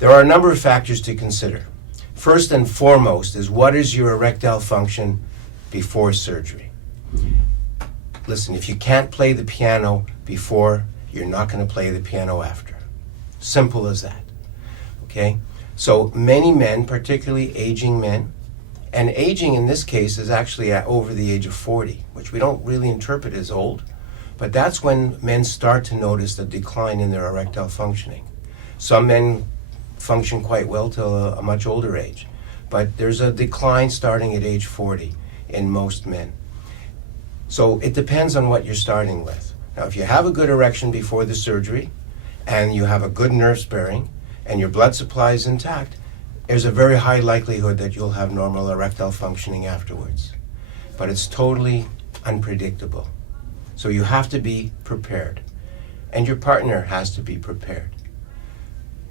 There are a number of factors to consider. First and foremost is, what is your erectile function before surgery? Listen, if you can't play the piano before, you're not going to play the piano after. Simple as that. Okay? So many men, particularly aging men, and aging in this case is actually at over the age of 40, which we don't really interpret as old, but that's when men start to notice a decline in their erectile functioning. Some men function quite well till a much older age, but there's a decline starting at age 40 in most men. So it depends on what you're starting with. Now, if you have a good erection before the surgery, and you have a good nerve sparing, and your blood supply is intact, there's a very high likelihood that you'll have normal erectile functioning afterwards. But it's totally unpredictable. So you have to be prepared, and your partner has to be prepared.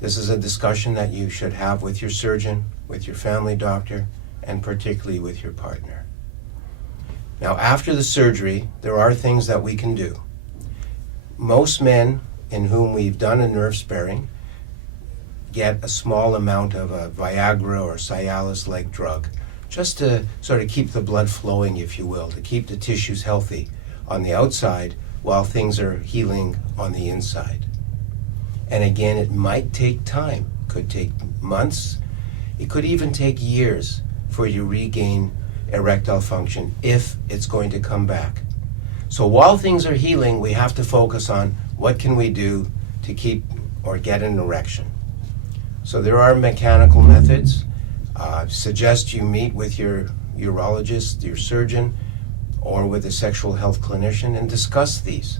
This is a discussion that you should have with your surgeon, with your family doctor, and particularly with your partner. Now, after the surgery, there are things that we can do. Most men in whom we've done a nerve sparing get a small amount of a Viagra or Cialis-like drug, just to sort of keep the blood flowing, if you will, to keep the tissues healthy on the outside while things are healing on the inside. And again, it might take time. Could take months. It could even take years for you to regain erectile function if it's going to come back. So while things are healing, we have to focus on what can we do to keep or get an erection. So there are mechanical methods. Suggest you meet with your urologist, your surgeon, or with a sexual health clinician and discuss these.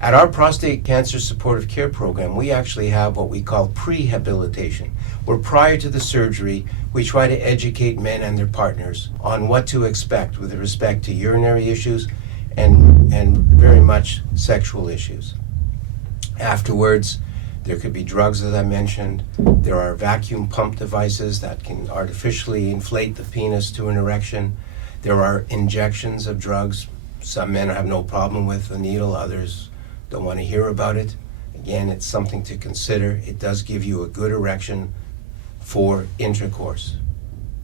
At our prostate cancer supportive care program, we actually have what we call prehabilitation, where prior to the surgery, we try to educate men and their partners on what to expect with respect to urinary issues and very much sexual issues. Afterwards, there could be drugs, as I mentioned. There are vacuum pump devices that can artificially inflate the penis to an erection. There are injections of drugs. Some men have no problem with the needle, others don't want to hear about it. Again, it's something to consider. It does give you a good erection for intercourse.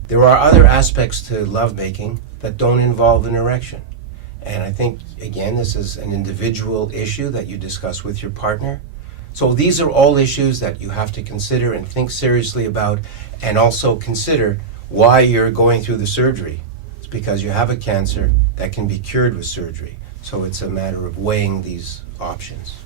There are other aspects to lovemaking that don't involve an erection. And I think, again, this is an individual issue that you discuss with your partner. So these are all issues that you have to consider and think seriously about, and also consider why you're going through the surgery. It's because you have a cancer that can be cured with surgery. So it's a matter of weighing these options.